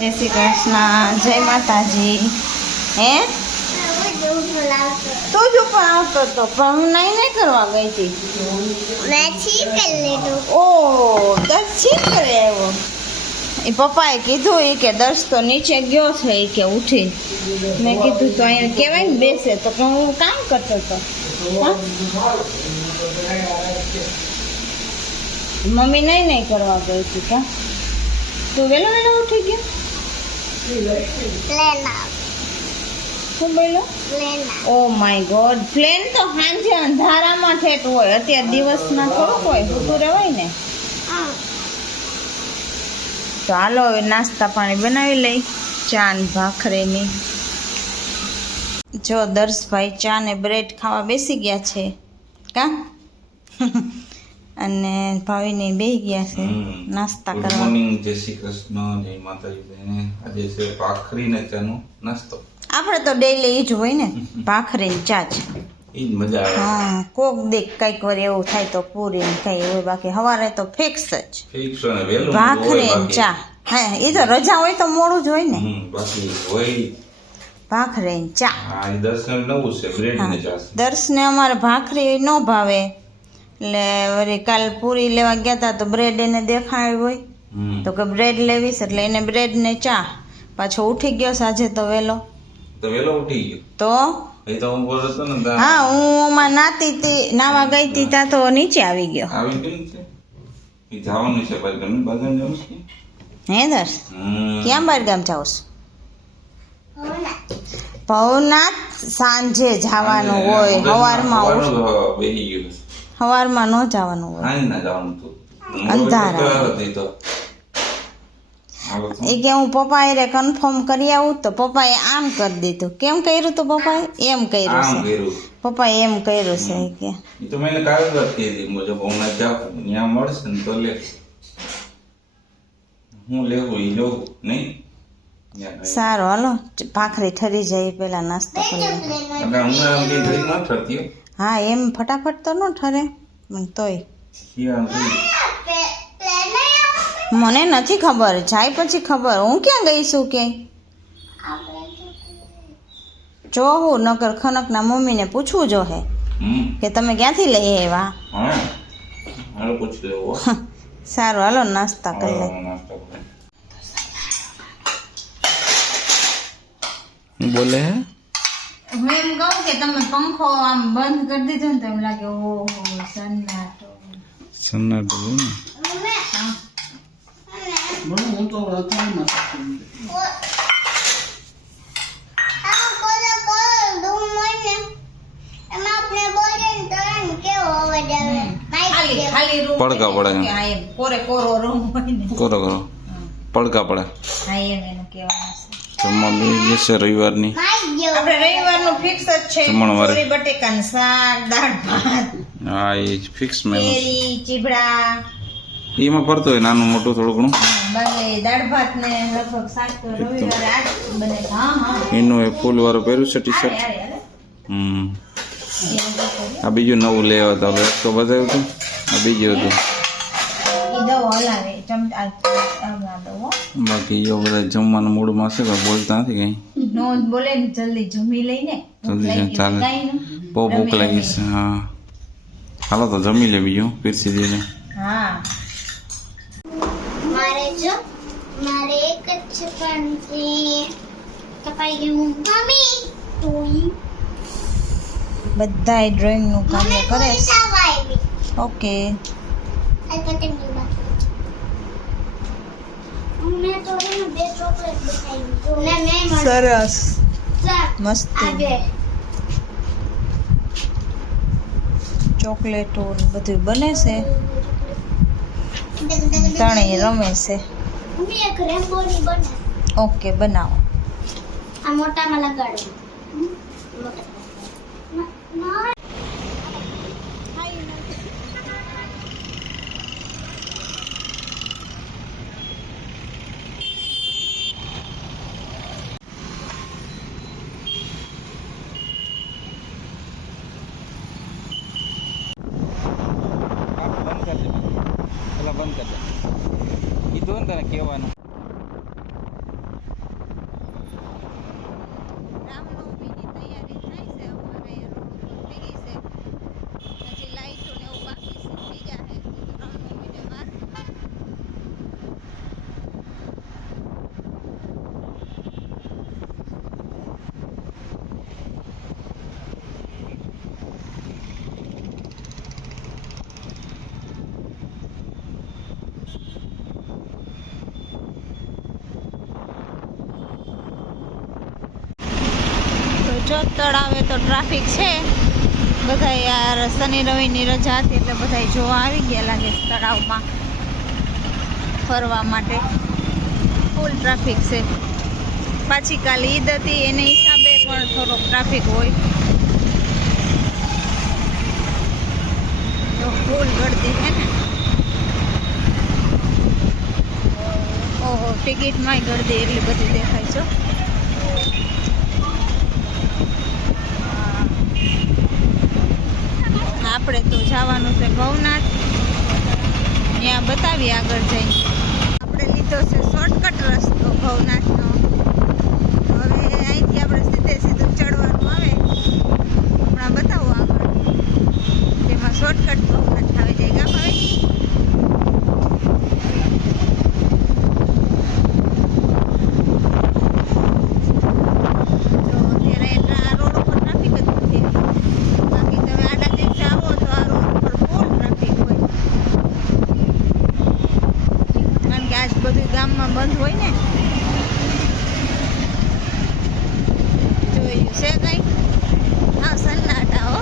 જય શ્રી કૃષ્ણ, જય માતાજી. હે તું જ ઉપર આવતો હતો પણ હું નહીં કરવા ગઈ હતી. ઓ દર્શ છીક કરે આવ્યો. એ પપ્પાએ કીધું એ કે દર્શ તો નીચે ગયો છે એ કે ઉઠી. મેં કીધું તો અહીંયા કહેવાય ને બેસે તો કે હું કામ કરતો હતો. મમ્મી નહીં કરવા ગઈ હતી કા તું વેલો વેલો ઉઠી ગયો. શું બોલો? ઓ માય ગોડ, પ્લેન તો સાંજે અંધારામાં ઠેઠ હોય, અત્યારે દિવસમાં થોડુંક હોય, ઊભું રહેવાય ને. તો હાલો હવે નાસ્તા પાણી બનાવી લઈ, ચા ને ભાખરીની. જો દર્શભાઈ ચા ને બ્રેડ ખાવા બેસી ગયા છે કા અને ભાવિની બેસી ગયા છે નાસ્તા કરવા. મોર્નિંગ, જય શ્રી કૃષ્ણ, જય માતાજી બહેને. આજે છે ભાખરી ને ચાનો નાસ્તો. આપણે તો ડેઈલી એ જ હોય ને, ભાખરી ને ચા જ. એ જ મજા આવે. હા, કોક દેખ કઈક વાર એવું થાય તો પૂરી ને કઈ હોય, બાકી સવારે તો ફિક્સ જ ફિક્સ ને વેલું ભાખરી ને ચા. હા, એ તો રજા હોય તો મોડું જ હોય ને. બાકી હોય ભાખરી ને ચા. આ દર્શન નવું છે, બ્રેડ ને ચા. દર્શને અમારે ભાખરી ન ભાવે એટલે વળી કાલ પૂરી લેવા ગયા હતા તો બ્રેડ એને દેખાડ્યું હોય તો કે બ્રેડ લેવીશ એટલે એને બ્રેડ ને ચા. પાછો ઉઠી ગયો સાંજે તો વેલો. તો વેલો ઉઠી ગયો તો એ તો હું બોલતો હતો ને હા, હું ઓમાં નાવા ગઈ હતી ત્યાં તો નીચે આવી ગયો. આવી કેમ છે એ જવાનું છે ભાઈ ગમે બાજુ જવું છે. હે દર્શ, ક્યાં બાર ગામ જાવ છો? ભવનાથ સાંજે જવાનું હોય, સવારમાં બેહી ગયું સવારમાં ન જવાનું હોય, હાઈ ના જવાનું તો અંધારા. એ કે હું પપ્પા એ કન્ફર્મ કરી આવું તો પપ્પાએ આમ કરી દીધું. કેમ કર્યું તો પપ્પાએ એમ કર્યું છે. પપ્પાએ એમ કર્યું છે કે એ તો મેં કાલ જ કીધી મુજબ હમણાં જાવ ત્યાં મળશે ને તો લે હું લેવું એ લેવું નહીં. સારું હાલો ભાખરી ઠરી જાય પેલા નાસ્તો કરી. હા, એમ ફટાફટ તો ન ઠરે પણ તોય મને નથી ખબર, જાય પછી ખબર. હું ક્યાં ગઈ છું ક્યાંય જો હું નકર ખનકના મમ્મીને પૂછવું જો હે કે તમે ક્યાંથી લઈ આવ્યા. સારું હાલો નાસ્તા કરી લઈ. બોલે હે હું એમ કહું કે તમે પંખો આમ બંધ કરી દીધો ને તો એમ લાગે ઓહો સન્નાટો સન્નાટો પડકા પડે કોરે કોરો રૂમ હોય ને કરો પડકા પડે. હા, એમ એનું કહેવાનું છે. જમવા બેસી જશે રવિવારની. આપણે રવિવારનું ફિક્સ જ છે. જમણવારે ચોરી બટેકાનું શાક, દાળ ભાત, હા એ ફિક્સ મેનુ. કેરી, ચીબડા એમાં પડતું હોય નાનું મોટું થોડું ઘણું. બાકી દાળ ભાત ને લગભગ શાક તો રવિવારે આજ બને. હા એનું એ ફૂલ વાળું પહેર્યું છે ટી શર્ટ. આ બીજું નવું લેવા હતા હવે તો બતાવ્યું હતું. આ બીજું હતું એ દવો હલાવે ચમચા દવો. બાકી જો બધા જમવાનું મૂડમાં છે પણ બોલતા નથી કઈ. નો બોલે ને જલ્દી જમી લઈને જલ્દી ચાલે. બહુ ભૂખ લાગી છે. હા હાલો તો જમી લે બીજું પીરસી દે. હા મારે એક જ પણ છે કપાઈ ગયું મમ્મી બધાય ડ્રોઈંગ નું કાર્ય કરે છે. ઓકે સરસ મસ્તી ચોકલેટો બધું બને છે. ત્રણેય રમે છે. ઓકે બનાવો. આ મોટામાં લગાડો. બંધ કરી દે. કીધું ને તને કહેવાનું. જો તળાવે તો ટ્રાફિક છે. બધા યાર શનિ રવિની રજા હતી એટલે બધા જોવા આવી ગયા લાગે છે તળાવમાં ફરવા માટે. ફૂલ ટ્રાફિક છે. પાછી કાલે ઈદ હતી એને હિસાબે પણ થોડોક ટ્રાફિક હોય. તો ફૂલ ગળતી છે ને. ઓહો, ટિકિટમાંય ગળદી એટલી બધી દેખાય છે. આપણે તો જવાનું છે ભવનાથ. ત્યાં બતાવી આગળ જઈ. આપણે લીધો છે શોર્ટકટ રસ્તો ભવનાથનો. હવે અહીંથી આપણે સીધું ચડવાનું આવે. હમણાં બતાવો આગળ. તેમાં શોર્ટકટ ભવનાથ આવી જાય. ગામ આવે. ગામમાં બંધ હોય ને. જોયું છે કઈ? હા, સન્નાટા હો.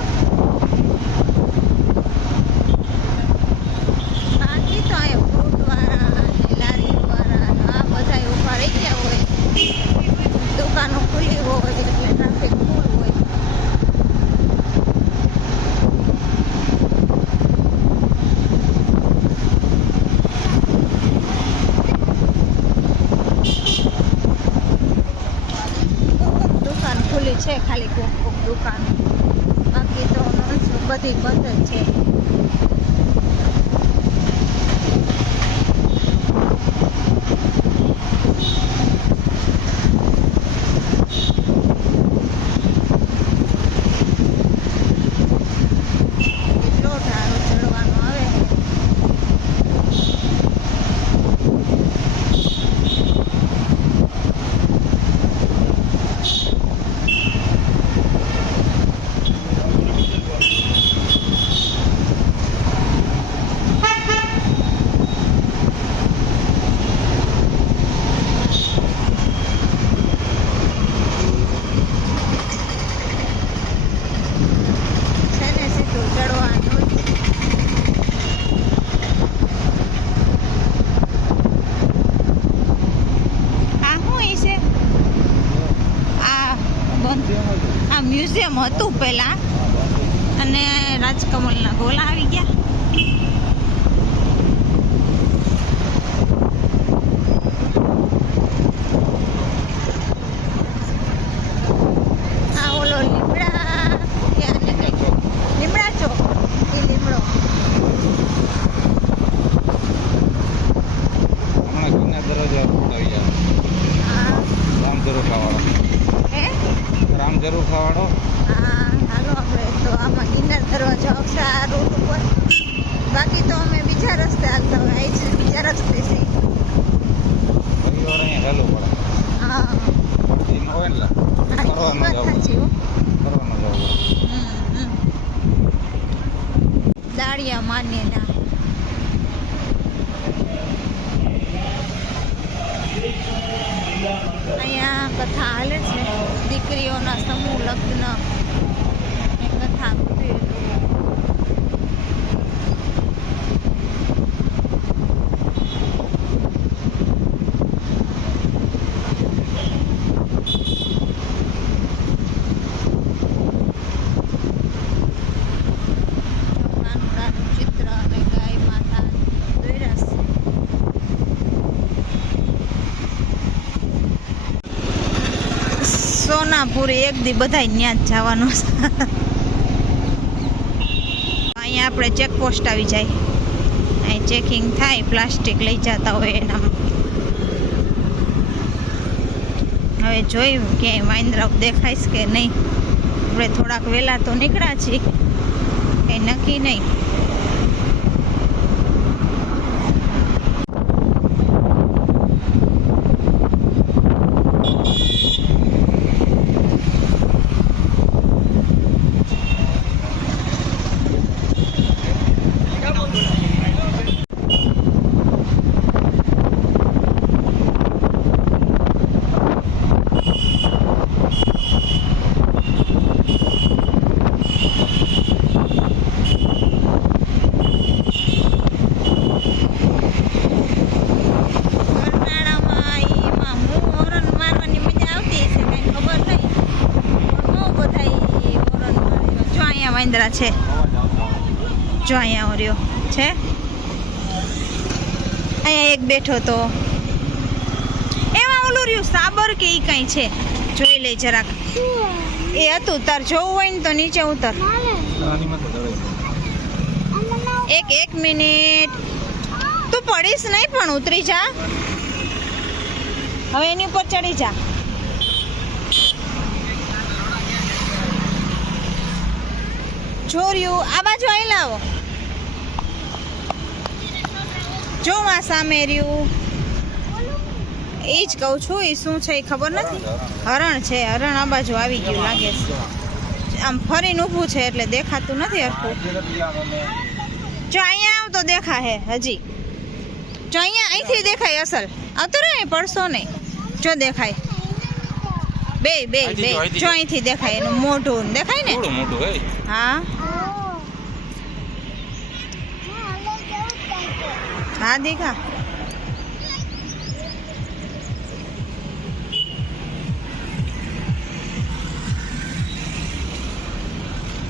બાકી તો અહીંયા ફ્રૂટ વાળા લારી વાળા આ બધા ઉભા રહી ગયા હોય. દુકાનો ખુલ્લી હોય એટલે ટ્રાફિક ફૂલ હોય. છે ખાલી કોક દુકાન. બાકી તો બધી બંધ જ છે. કેટલો ઢાળો ચડવાનો આવે. આ મ્યુઝિયમ હતું પહેલા અને રાજકમલના ગોલા આવી ગયા. આ ઓલો લીમડા લીમડા ચોક એ લીમડો. રામ જરૂર ખાવાડો. હા, હાલો આપણે તો આમાં ગિરનાર દરવાજો આવશે આ રૂટ ઉપર. બાકી તો અમે બીજા રસ્તે હાલતા હોય. અહીં છે બીજા રસ્તે છે. પરિવાર અહીંયા હેલું પડે. હા, એમાં હોય ને ફરવાનું જવું. ફરવાનું જવું. દાળિયા માન્યના. અહીંયા કથા હાલે છે. દીકરીઓના સમૂહ લગ્ન કથા બધી. ચિત્ર અને ગાય માતા દોર્યા છે. સોનાપુરી એક દી બધા ત્યાં જ જવાનું છે. અહીંયા આપણે ચેકપોસ્ટ આવી જાય. અહીં ચેકિંગ થાય. પ્લાસ્ટિક લઈ જતા હોય એનામાં. હવે જોયું ક્યાંય વાંદરાઓ દેખાઈશ કે નહીં. આપણે થોડાક વહેલા તો નીકળ્યા છીએ. કંઈ નક્કી નહીં. વાંદરા છે. જો અહીંયા રહ્યો છે, અહીંયા એક બેઠો તો એમાં ઓલું રહ્યું સાબર કે ઈ કઈ છે, જોઈ લે જરાક. એ હતું, તાર જોવું હોય ને તો નીચે ઉતર. એક મિનિટ, તું પડીશ નહીં પણ ઉતરી જા. હવે એની ઉપર ચડી જા. જોર્યું આ બાજુ આવી લાવો. જો માં સામે રહ્યું, એ જ કહું છું. એ શું છે એ ખબર નથી. હરણ છે, હરણ આ બાજુ આવી ગયું લાગે છે. આમ ફરીને ઊભું છે એટલે દેખાતું નથી હરખું. જો અહીંયા આવ તો દેખા હે હજી. જો અહીંયા અહીંથી દેખાય અસલ. આવતો રે પડશો નહીં. જો દેખાય બે બે બે. જો અહીંથી દેખાય એનું મોઢું દેખાય ને. હા હા દેખા.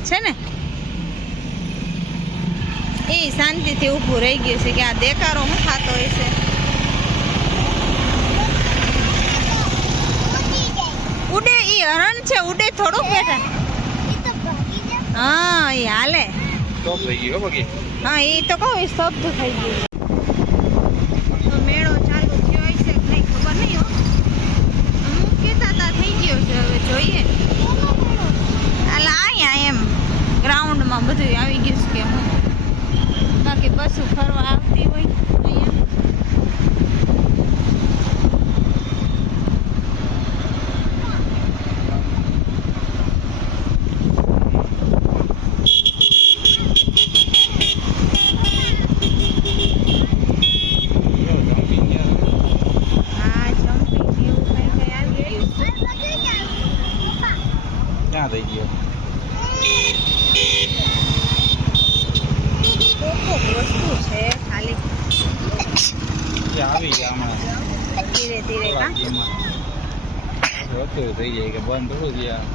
છે ને એ શાંતિથી ઊભું રહી ગયું છે કે આ દેકારો હું ખાતો હોય છે. ઉડે ઈ હરણ છે, ઉડે થોડુંક બેઠા. હા એ હાલે. હા એ તો કહું સ્તબ્ધ થઈ ગયું. તો મેળો ચાલુ થયો હશે કે નહીં ખબર નહીં. હો અમુક કહેતા તા થઈ ગયો છે, હવે જોઈએ. એટલે અહીંયા એમ ગ્રાઉન્ડમાં બધું આવી ગયું છે કે હું. બાકી બસો ફરવા આવતી હોય અહીંયા. હા જમ્પિંગ એવું કઈ કઈ આવી ગયું છે. ક્યાં થઈ ગયો? કોક વસ્તુ છે ખાલી આવી ગયા હમણાં. ધીરે ધીરે કા. થઈ જાય કે બંધ થોડું થયા.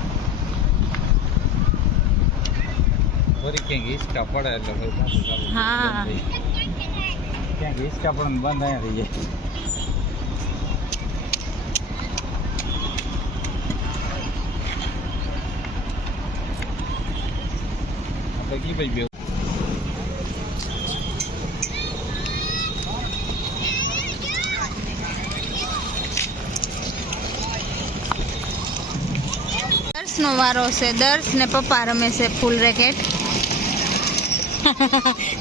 ફરી ક્યાંક હિંચકા પડે એટલે ફરી પાછું ચાલુ. હા. ક્યાંક હિંચકા પડે ને બંધ અહીંયા થઈ જાય. આપણે કી ભાઈ બે દર્શનો વારો છે. દર્શ ને પપ્પા રમે છે ફૂલ રેકેટ.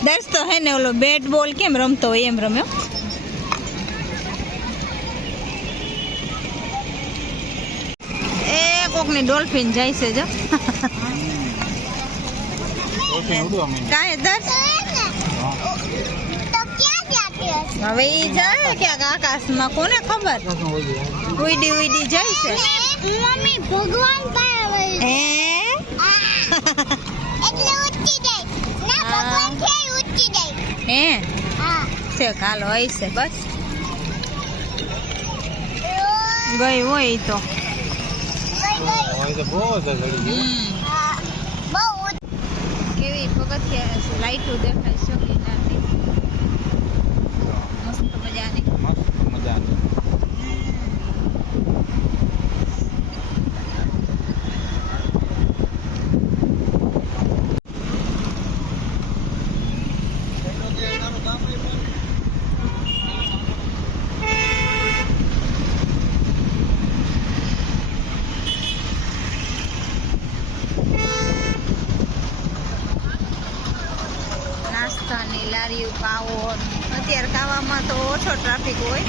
દર્શ તો હે ને ઓલો બેટ બોલ કેમ રમતો હોય એમ રમ્યો. એ કોકની ડોલ્ફિન જાય છે જો. કાંઈ દર્શ હવે ઈ જાય ક્યાંક આકાશમાં, કોને ખબર. ઉડી ઉડી જાય છે. મમ્મી ભગવાન પાસે હે એટલે ઉઠી જાય ના ભગવાન છે ઉઠી જાય. હે હા છે કાલો હોય છે બસ. ગઈ હોય ઈ તો. બહુ કેવી પગથિયા છે, લાઈટો દેખાય છે કિનારની. મસ્ત મજાની. મજા આવે. નાસ્તાની લારીઓ પાવો. અત્યારે કાવામાં તો ઓછો ટ્રાફિક હોય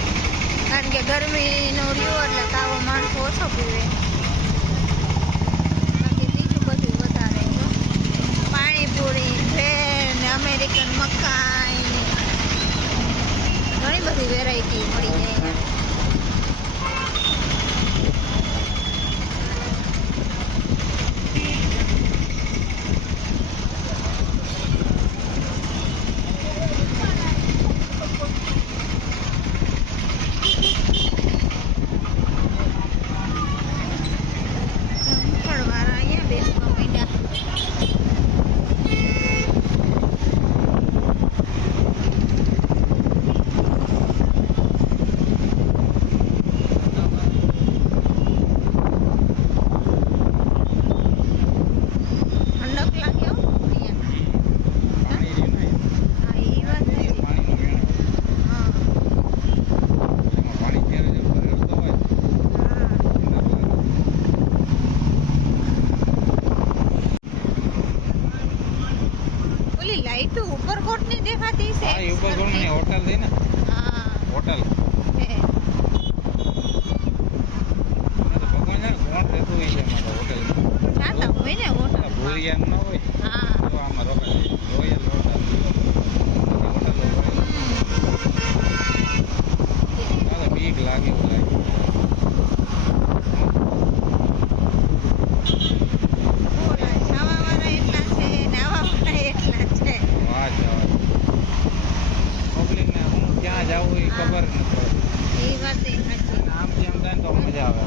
કારણ કે ગરમીનો રહ્યો એટલે કાવો માણસો ઓછો પીવે. બાકી બીજું બધું વધારે જો પાણીપુરી, ભેળ ને અમેરિકન મકાઈ ઘણી બધી વેરાયટી મળી જાય. ઈ છે હા એ ઉપર ગોળની હોટલ થઈ ને હા હોટલ છે. ભગવાન જાણે કોણ રહેતું હોય છે અમારા હોટલમાં જાતા હોય ને હોટલ ભૂરિયા ના હોય હા તો આમાં રોકાય રોયલ હોટલ હોટલો હોય ચાલે બીક લાગે એવું લાગે ખાવાવાળા એટલા છે ને આવાવાળા એટલા છે વાત પબ્લિકને હું ક્યાં જાવું એ ખબર નથી પડતી એ વાત એ સાચી અને આમ જેમ થાય ને તો મજા આવે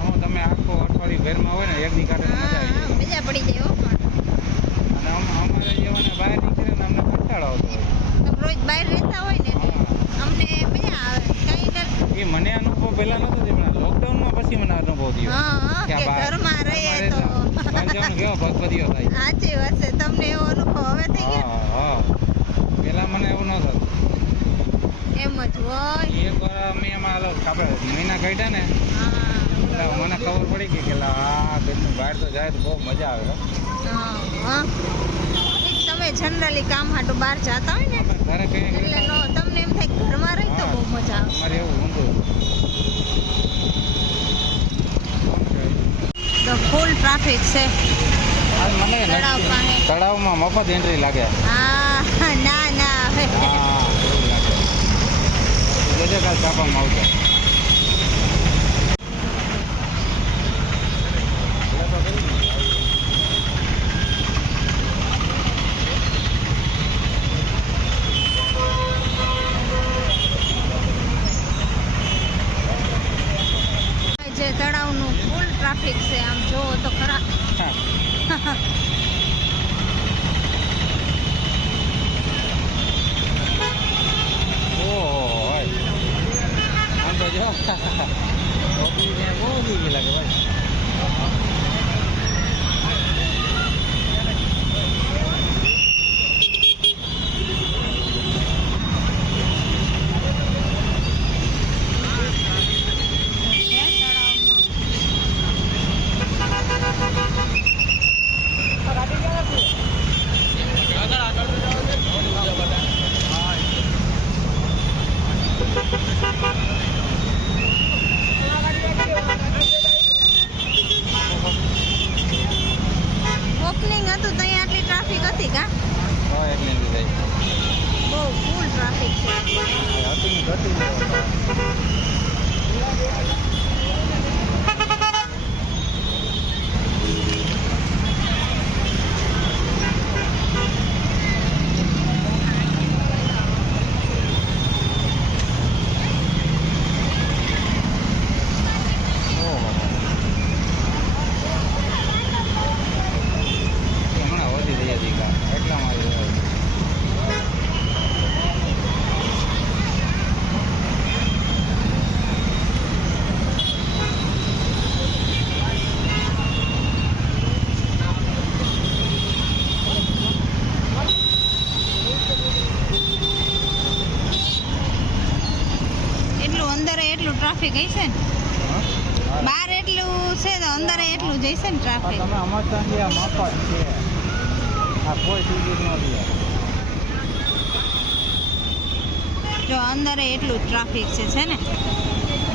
હું તમે આખો અઠવાડિયું ઘરમાં હોય ને એક દી કાઢે તો મજા આવી હા મજા પડી જાય હો પણ જાય અને અમારે જેવાને બહાર નીકળે ને અમને કંટાળો આવતો હોય તમે રોજ બહાર રહેતા હોય ને એટલે અમને મજા આવે કઈ એ મને અનુભવ પહેલા નતો થયો પણ લોકડાઉનમાં પછી મને અનુભવ થયો હા કે કે બહાર ઘરમાં રહીએ તો બહાર જવાનું કેવો ભગભદીઓ થાય સાચી વાત છે તમને એવો અનુભવ હવે થઈ ગયો હા પેલા મને એવું ન થતું એમ જ હોય એક વાર અમે એમાં આપણે મહિના કાઢ્યા ને હા એટલે મને ખબર પડી ગઈ કે આ ઘરનું બહાર તો જાય તો બહુ મજા આવે હો. હા તમે જનરલી કામ હાટુ બહાર જતા હોય ને આપણે ઘરે કઈ એટલે નો તમને એમ થાય કે ઘરમાં રહી તો બહુ મજા આવે અમારે એવું ઊંધું તો ફૂલ ટ્રાફિક છે આજ મને તળાવ પાસે. તળાવમાં મફત એન્ટ્રી લાગે હા ના ના હવે હા એવું લાગે જોજે કાલ છાપામાં આવશે જે તળાવનું ફૂલ ટ્રાફિક છે આમ જોવો તો ખરા ઓહો આમ તો જો ઓપી બહુ દીવી લાગે ભાઈ છે ઓપનિંગ હતું ત્યાં આટલી ટ્રાફિક હતી કા હા એટલે જાય બહુ ફૂલ ટ્રાફિક છે હતી ઘટી હમણાં વધી જઈએ દીકા એટલામાં એટલું અંદર એટલું ટ્રાફિક હશે ને બહાર એટલું છે તો અંદર એટલું જ હશે ને ટ્રાફિક તમે સમજતા નથી આ મફત છે આ કોઈ ટિકિટ નથી જો અંદર એટલું ટ્રાફિક છે ને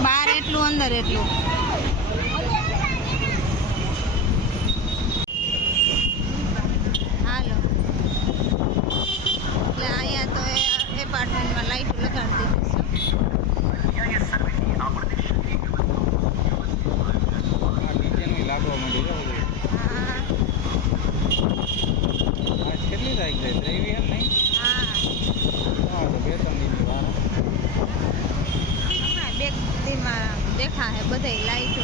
બહાર એટલું અંદર એટલું હાલો એટલે અહીંયા તો એપાર્ટમેન્ટમાં લાઈટો લગાડી દીધી આ ડીજેનું લાગવા માંડી છે બધું. હા આજ કેટલી તારીખ છે ત્રેવીસ એમ નહીં હા હા તો 2-3 દિવસની વાર હમણાં બે દીમાં દેખા હે બધે લાઈટો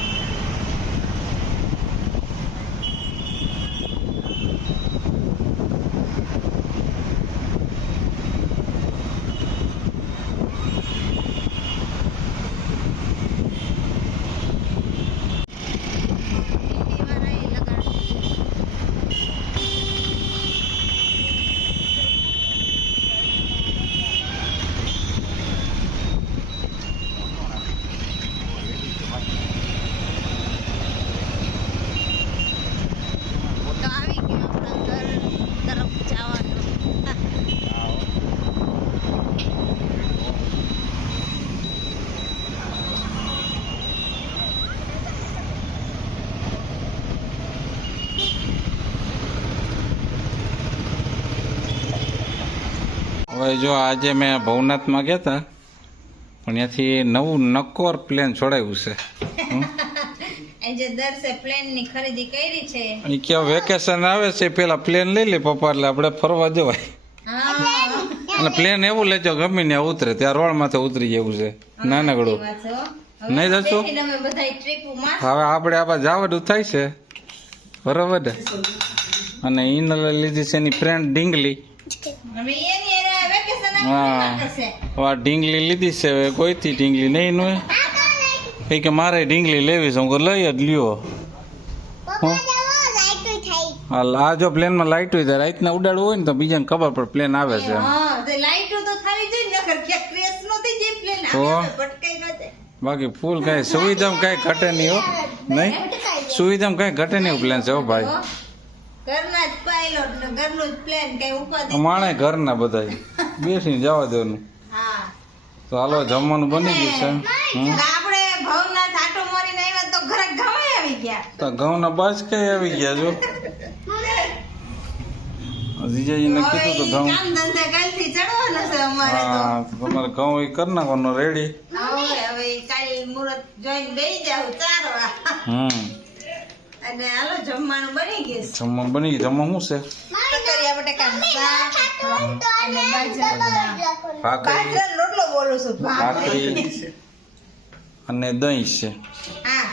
હવે જો આજે મેં ભવનાથમાં ગયા હતા પણ ત્યાંથી નવું નક્કોર પ્લેન છોડાયું છે આજે દર્શે પ્લેન ની ખરીદી કરી છે એ કે વેકેશન આવે છે પેલા પ્લેન લઈ લે પપ્પા એટલે આપણે ફરવા જવાય હા અને પ્લેન એવું લેજો ગમે ને ઉતરે ત્યાં રોડ માથે ઉતરી જેવું છે નાનકડું નહીં જશું અમે બધા ટ્રીપ માં હવે આપણે આમાં જવાનું થાય છે બરોબર ને અને એને લીધી છે એની ફ્રેન્ડ ઢીંગલી અમે એની એને વેકેશન હા આ ઢીંગલી લીધી છે હવે કોઈથી ઢીંગલી નહીં નું એ કે મારે ઢીંગલી લેવી છે હું કહું લઈ જ લ્યો પપ્પા જાવો લાઈટ થઈ હાલ આ જો પ્લેનમાં લાઇટ હોય તો રાતના ઉડાડવું હોય ને તો બીજાને ખબર પડે પ્લેન આવે છે હા તે લાઈટો તો ખાલી જોઈ નકર કે ક્રેશ નો થઈ જાય પ્લેન તો? આવે ભટકાઈ ન જાય બાકી ફૂલ કાંઈ સુવિધામાં કાંઈ ઘટે નહીં હો નહીં સુવિધામાં કાંઈ ઘટે નહીં પ્લેન છે હો ભાઈ ઘરના જ પાયલોટ ને ઘરનું જ પ્લેન કઈ ઉપાધિ માણે ઘરના બધા બેસીને જવા દેવાનું હા તો હાલો જમવાનું બની ગયું છે આપણે ભવનાથ આટો મારીને આવ્યા તો ઘરે ગમે આવી ગયા તો ઘઉંના બાજ કઈ આવી ગયા જો જીજાજીને કીધું તો ઘઉં કામ ધંધા કાલથી ચડવાનો છે અમારે તો હા તો તમારે ઘઉં એ કરી નાખવાનો રેડી હવે કાલ મુહૂર્ત જોઈને બેસી જાવ ચારવા અને હાલો જમવાનું બની ગયું છે. જમવાનું બની ગયું જમવા શું કકરિયા બટાકાનું શાક અને બાજરાના છે ભાખરી બાજરાનો રોટલો બોલું છું ભાખરી અને દહીં છે હા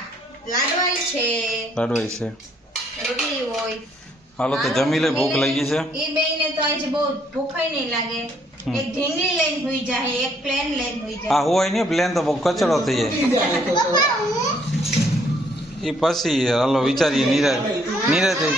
લાડવાઈ છે લાડવાઈ છે રોટલી હોય હાલો તો જમી લે ભૂખ લાગી છે એ બેયને તો આજે બહુ ભૂખાઈ નહીં લાગે એક ઢીંગલી લઈને હુઈ જાય એક પ્લેન લઈને હુઈ જાય હા હોય ને પ્લેન તો બહુ કચડો થઈ જાય પપ્પા હું એ પછી હાલો વિચારીએ નિરાય નિરાય